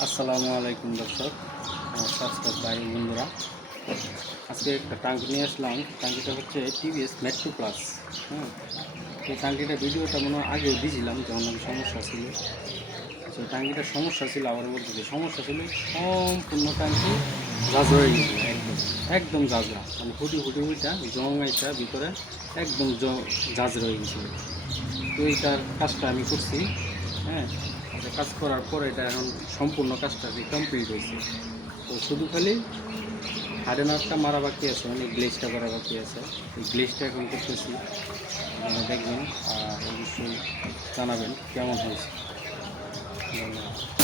আসসালামু আলাইকুম দর্শক সাবস্ক্রাইব ভাই বন্ধুরা। আজকে একটা টাঙ্কি নিয়ে আসলাম। টাঙ্কিটা হচ্ছে টিভিএস মেট্রো প্লাস হ্যাঁ এই টাঙ্কিটা ভিডিওটা মনে হয় আগেও দিয়েছিলাম, যখন আমি সমস্যা ছিল। তো টাঙ্কিটার সমস্যা ছিল, আবার বলতে সমস্যা ছিল, সম্পূর্ণ টাঙ্কি জাজ হয়ে গেছিল একদম একদম জাজরা মানে ফুটি ফুটি উইটা জং আইটা ভিতরে একদম জ- জাজ রয়ে গেছিল। তো এইটার কাজটা আমি করছি হ্যাঁ। আচ্ছা কাজ করার পর এটা এখন সম্পূর্ণ কাজটা কমপ্লিট হয়েছে। তো শুধু খালি হাডেনারটা মারা বাকি আছে মানে গ্লেজটা করা বাকি আছে। এই গ্লেজটা এখন করতেছি। দেখবেন, আর অবশ্যই জানাবেন কেমন হয়েছে। ধন্যবাদ।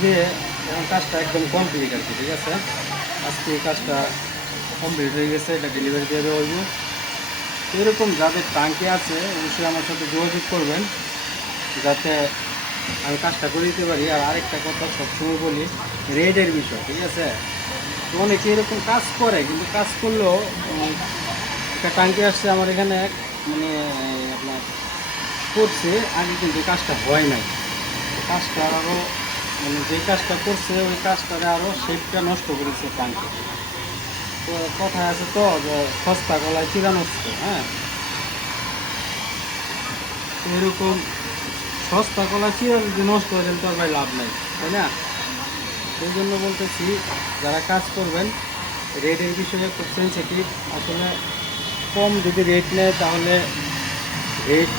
তো এই যে, এখন কাজটা একদম কমপ্লিট আর কি, ঠিক আছে? আজকে এই কাজটা কমপ্লিট হয়ে গেছে, এটা ডেলিভারি দিয়ে দেওয়া হইব। এরকম যাদের টাঙ্কি আছে, অবশ্যই আমার সাথে যোগাযোগ করবেন, যাতে আমি কাজটা করে দিতে পারি। আর আরেকটা কথা সবসময় বলি, রেডের বিষয়, ঠিক আছে? অনেকে এরকম কাজ করে, কিন্তু কাজ করলেও একটা টাঙ্কি আসছে, আমার এখানে মানে আপনার, করছে, আগে কিন্তু কাজটা হয় নাই। কাজটা আরও যে কাজটা করছে, ওই কাজটারে আরও শেপটা নষ্ট করেছে টাঙ্কি তো কথা আছে তো যে সস্তা গলায় চিরা নষ্ট হ্যাঁ? এরকম সস্তা কলা চিরা যদি নষ্ট হয়ে তো ভাই লাভ নাই, তাই না? সেই জন্য বলতেছি, যারা কাজ করবেন রেটের বিষয়ে খুব সেন্সিটিভ আসলে কম যদি রেট নেয়, তাহলে রেট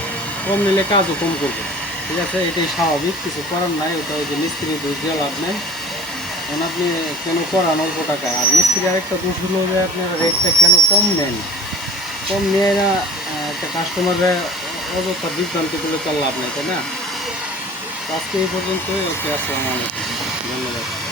কম নিলে কাজও কম করবে। ঠিক আছে, এটাই স্বাভাবিক, কিছু করার নাই, ওটা ওই যে মিস্ত্রি দোষ লাভ নেই। কেন আপনি কেন করান অল্প টাকায়? আর মিস্ত্রি আরেকটা দোষ হলো যে আপনার রেটটা কেন কম নেন? কম নিয়ে না একটা কাস্টমারের অযথা বিভ্রান্তি করলে লাভ নেই, তাই না? আজকে এই পর্যন্তই, ওকে আসসালামু আলাইকুম। ধন্যবাদ।